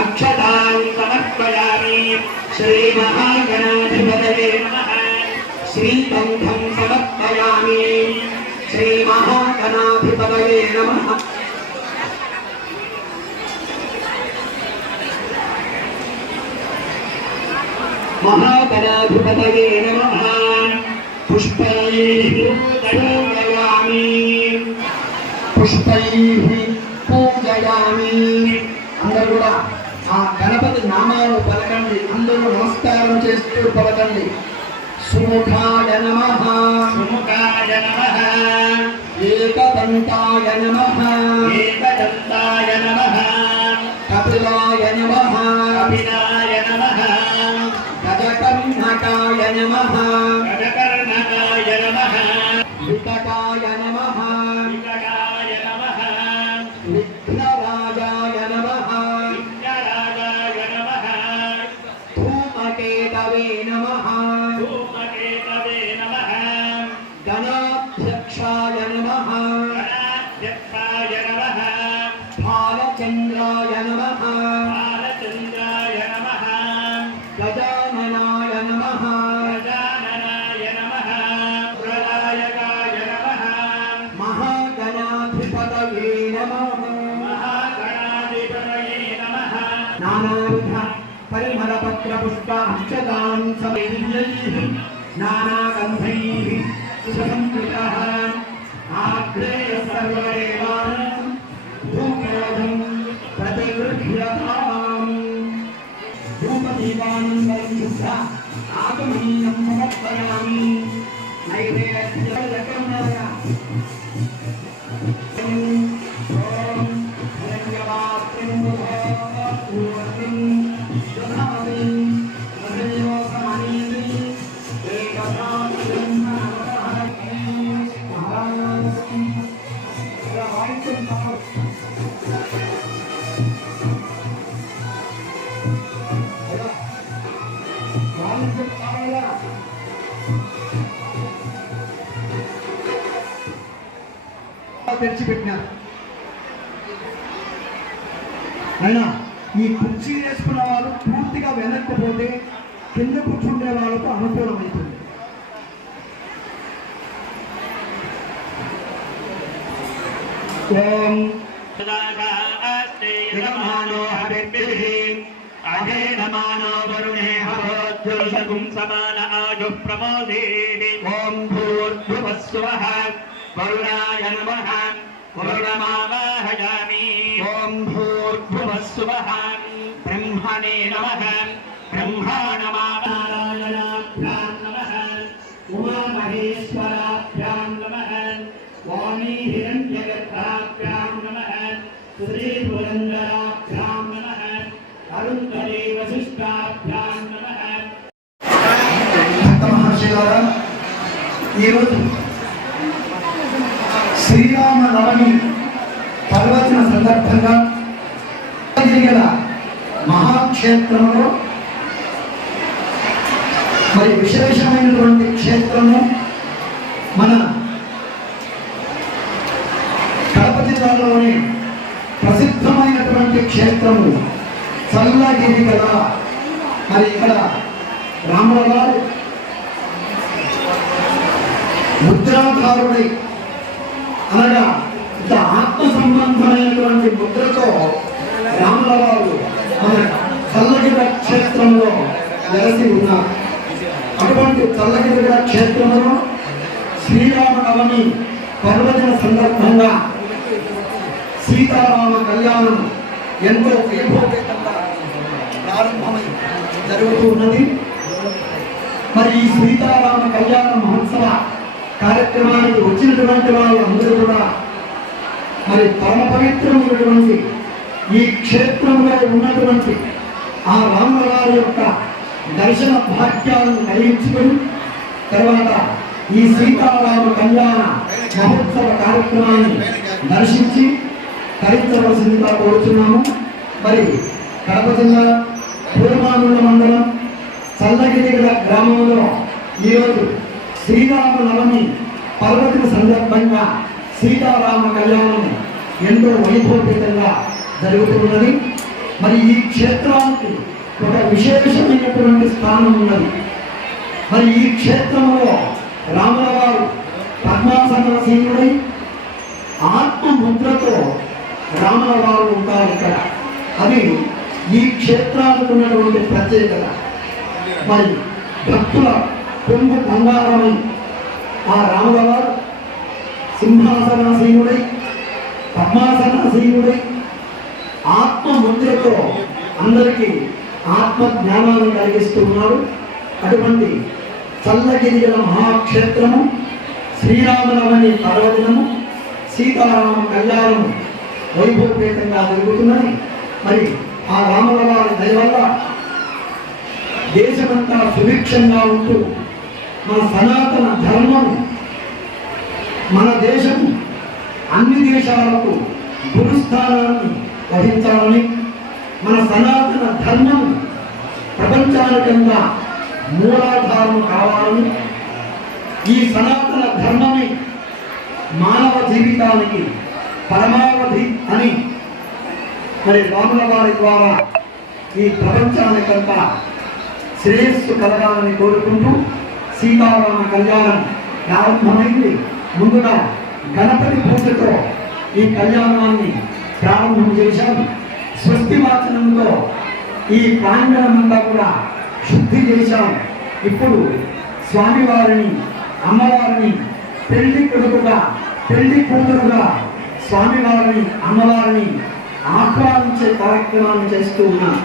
అక్షతాన్ సమర్పయామి శ్రీమహాగణాధిపతయే నమః శ్రీకంఠం సమర్పయామి శ్రీమహాగణాధిపతయే నమః महागणाधिपतये नमः पुष्पैः పుష్పైహి పూజయామి అందరూ కూడా ఆ గణపతి నామాలు పలకండి. అందరూ నమస్కారం చేస్తూ పలకండి. సుముఖాయ నమ. సుముఖాయ నమ. ఏకదంతాయ నమ. ఏకదంతాయ నమ. కపిలాయ నమ. కపిలాయ నమ. గజకర్ణకాయ నమ. గజకర్ణకాయ నమ. వితకాయ గణాధ్యక్షాయ నమః గణాధ్యక్షాయ నమః బాలచంద్రాయ నమః బాలచంద్రాయ నమః గజాననాయ నమః గజాననాయ నమః ప్రదాయకాయ నమః మహాగణాధిపతయే నమః మహాగణాధిపతయే నమః నానావిధ పరిమళ పత్ర పుష్ప అక్షతాన్ సమైర్యైః నానాగంధైః సుసంకృతః ఆగ్రేయ సర్వదేవానాం ధూపరోధం ప్రతిగృహ్యతాం ధూపదీపానం పరిశుద్ధ ఆగమనీయం తెరిచిపెట్టినారు అయినా ఈ కుర్చీ వేసుకున్న వాళ్ళు పూర్తిగా వెనక్కి పోతే కింద కూర్చుండే వాళ్ళకు అనుకూలమవుతుంది ஓம் ஜகமானோ ஹரிப்பிஹி அகேனமானோ வருணே ஹவோத்யுஷகும் சமான ஆஜு பிரமோதேஹி ஓம் பூர்வஸ்வஹ வருணாய நமஹ வருணமாவாஹயாமி ஓம் பூர்வஸ்வஹ பிரம்மணே நமஹ ఈరోజు శ్రీరామ నవమి పర్వచన సందర్భంగా గల మహాక్షేత్రంలో మరి విశేషమైనటువంటి క్షేత్రము మన కడప జిల్లాలోని ప్రసిద్ధమైనటువంటి క్షేత్రము చల్లగిరి కదా. మరి ఇక్కడ రామరావు గారు ముద్రాకారుడి అనగా ఇంత ఆత్మ సంబంధమైనటువంటి ముద్రతో రామరావు గారు మన చల్లగిరి క్షేత్రంలో నెలసి ఉన్నారు. అటువంటి చల్లగిరి క్షేత్రంలో శ్రీరామనవమి పర్వదిన సందర్భంగా సీతారామ కళ్యాణం ఎంతో వైభవపేతంగా ప్రారంభమైంది. జరుగుతూ ఉన్నది మరి ఈ సీతారామ కళ్యాణ మహోత్సవ కార్యక్రమానికి వచ్చినటువంటి వాళ్ళు అందరూ కూడా మరి పరమ పవిత్రమైనటువంటి ఈ క్షేత్రంలో ఉన్నటువంటి ఆ రాముల యొక్క దర్శన భాగ్యాలను కలిగించుకొని తర్వాత ఈ సీతారామ కళ్యాణ మహోత్సవ కార్యక్రమాన్ని దర్శించి తరించవలసిందిగా కోరుతున్నాము మరి కడప జిల్లా పూర్వానుల మండలం చల్లగిరి గ్రామంలో ఈరోజు శ్రీరామనవమి పర్వదిన సందర్భంగా సీతారామ కళ్యాణం ఎంతో వైభవపేతంగా జరుగుతున్నది. మరి ఈ క్షేత్రానికి ఒక విశేషమైనటువంటి స్థానం ఉన్నది. మరి ఈ క్షేత్రంలో రాముల వారు పద్మాసనసీనుడై ఆత్మముద్రతో రాముల వారు ఉంటారు ఇక్కడ. అది ఈ క్షేత్రాలకు ఉన్నటువంటి ప్రత్యేకత. మరి భక్తుల కొంగు బంగారమై ఆ రాముల వారు సింహాసనాసీనుడై పద్మాసనాసీనుడై ఆత్మముద్రతో అందరికీ ఆత్మ జ్ఞానాన్ని కలిగిస్తున్నారు అటువంటి చల్లగిరిగల మహాక్షేత్రము శ్రీరామనవమి పర్వదినము సీతారామ కళ్యాణము వైభవపేతంగా జరుగుతున్నది. మరి ఆ రామలవారి దయ వల్ల దేశమంతా సుభిక్షంగా ఉంటూ మన సనాతన ధర్మం మన దేశం అన్ని దేశాలకు గురుస్థానాన్ని వహించాలని మన సనాతన ధర్మం ప్రపంచానికంగా మూలాధారం కావాలని ఈ సనాతన ధర్మమే మానవ జీవితానికి పరమావధి అని మరి రాముల వారి ద్వారా ఈ ప్రపంచానికంతా శ్రేయస్సు కలగాలని కోరుకుంటూ సీతారామ కళ్యాణం ప్రారంభమైంది. ముందుగా గణపతి పూజతో ఈ కళ్యాణాన్ని ప్రారంభం చేశాం స్వస్తి వాచనంతో ఈ ప్రాంగణమంతా కూడా శుద్ధి చేశాం ఇప్పుడు స్వామివారిని అమ్మవారిని పెళ్ళి కొడుకుగా పెళ్ళి కూతురుగా స్వామివారిని అమ్మవారిని ఆహ్వానించే కార్యక్రమాన్ని చేస్తూ ఉన్నాం